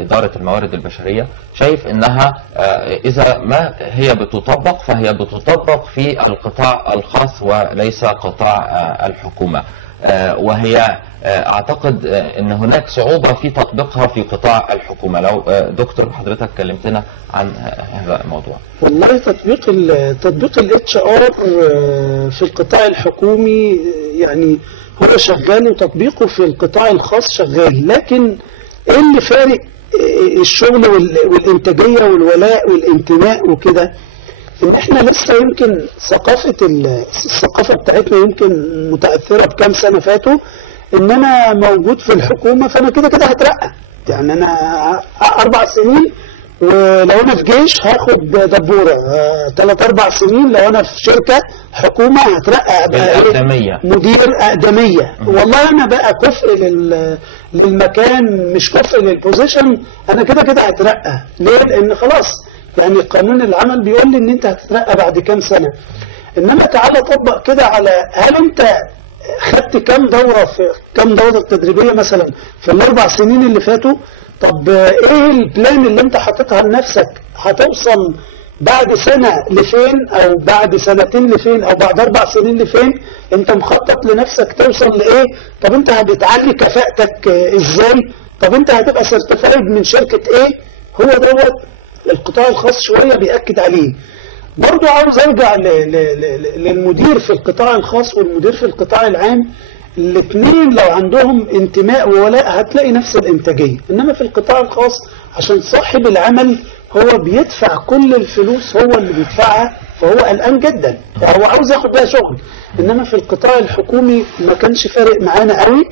إدارة الموارد البشرية، شايف إنها إذا ما هي بتطبق فهي بتطبق في القطاع الخاص وليس قطاع الحكومة، وهي أعتقد أن هناك صعوبة في تطبيقها في قطاع الحكومة. لو دكتور حضرتك كلمتنا عن هذا الموضوع. والله تطبيق الاتش ار في القطاع الحكومي يعني هو شغال، وتطبيقه في القطاع الخاص شغال، لكن ايه اللي فارق الشغل والانتاجيه والولاء والانتماء وكده؟ ان احنا لسه يمكن الثقافه بتاعتنا يمكن متاثره بكام سنه فاتوا، ان انا موجود في الحكومه فانا كده كده هترقى. يعني انا 4 سنين ولو انا في جيش هاخد دبوره، 3-4 سنين لو انا في شركه حكومه هترقى ابقى مدير اقدميه. والله انا بقى كفء للمكان مش كفء للبوزيشن، انا كده كده هترقى. ليه؟ لان خلاص يعني قانون العمل بيقول لي ان انت هتترقى بعد كام سنه. انما تعالى طبق كده على هل انت خدت كام دوره تدريبيه مثلا في ال4 سنين اللي فاتوا؟ طب ايه البلان اللي انت حاططها لنفسك؟ هتوصل بعد سنه لفين، او بعد سنتين لفين، او بعد 4 سنين لفين؟ انت مخطط لنفسك توصل لايه؟ طب انت هتعلي كفاءتك ازاي؟ طب انت هتبقى سيرتيفايد من شركه ايه؟ هو دوت القطاع الخاص شويه بيأكد عليه. برضو عاوز ارجع للمدير في القطاع الخاص والمدير في القطاع العام، الاثنين لو عندهم انتماء وولاء هتلاقي نفس الانتاجيه. انما في القطاع الخاص عشان صاحب العمل هو بيدفع كل الفلوس، هو اللي بيدفعها، فهو قلقان جدا، هو عاوز ياخد بيها شغل. انما في القطاع الحكومي ما كانش فارق معانا قوي،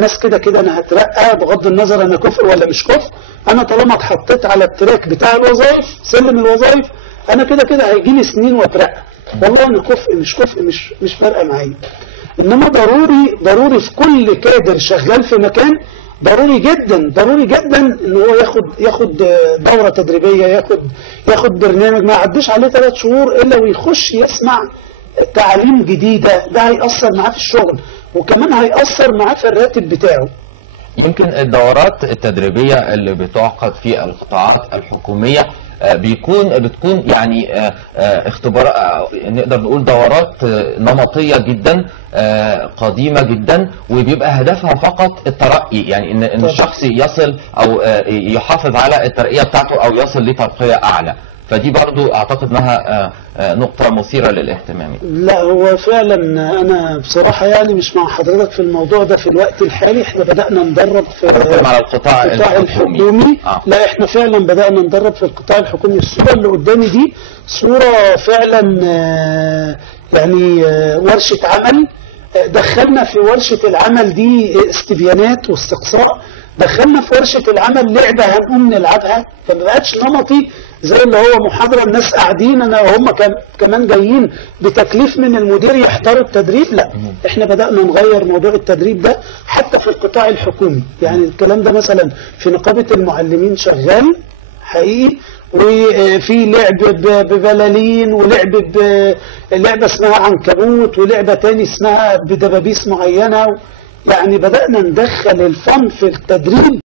ناس كده كده انا هترقى بغض النظر انا كفء ولا مش كفء. انا طالما اتحطيت على التراك بتاع الوظائف، سلم الوظائف، انا كده كده هيجي لي سنين واترقى. والله انا كفء مش كفء مش فارقه معايا. انما ضروري في كل كادر شغال في مكان، ضروري جدا ان هو ياخد دوره تدريبيه، ياخد برنامج ما يعديش عليه 3 شهور الا ويخش يسمع تعليم جديده. ده هيأثر معاه في الشغل، وكمان هيأثر معاه في الراتب بتاعه. يمكن الدورات التدريبية اللي بتعقد في القطاعات الحكومية بتكون يعني اختبار، نقدر نقول دورات نمطية جدا، قديمة جدا، وبيبقى هدفها فقط الترقي، يعني ان الشخص يصل او يحافظ على الترقية بتاعته او يصل لترقية اعلى. فدي برضو اعتقد انها نقطة مثيرة للاهتمام. لا هو فعلا انا بصراحة يعني مش مع حضرتك في الموضوع ده في الوقت الحالي. احنا بدأنا ندرب في على القطاع الحكومي. لا احنا فعلا بدأنا ندرب في القطاع الحكومي. الصورة اللي قدامي دي صورة فعلا يعني ورشة عمل. دخلنا في ورشة العمل دي استبيانات واستقصاء، دخلنا في ورشة العمل لعبة هنقوم نلعبها، فما بقتش نمطي زي اللي هو محاضرة الناس قاعدين انا وهم كمان جايين بتكليف من المدير يحضروا التدريب. لا احنا بدأنا نغير موضوع التدريب ده حتى في القطاع الحكومي. يعني الكلام ده مثلا في نقابة المعلمين شغال حقيقي، وفي لعب ببلالين، ولعب لعبة اسمها عنكبوت، ولعبة تاني اسمها بدبابيس معينة. يعني بدأنا ندخل الفن في التدريب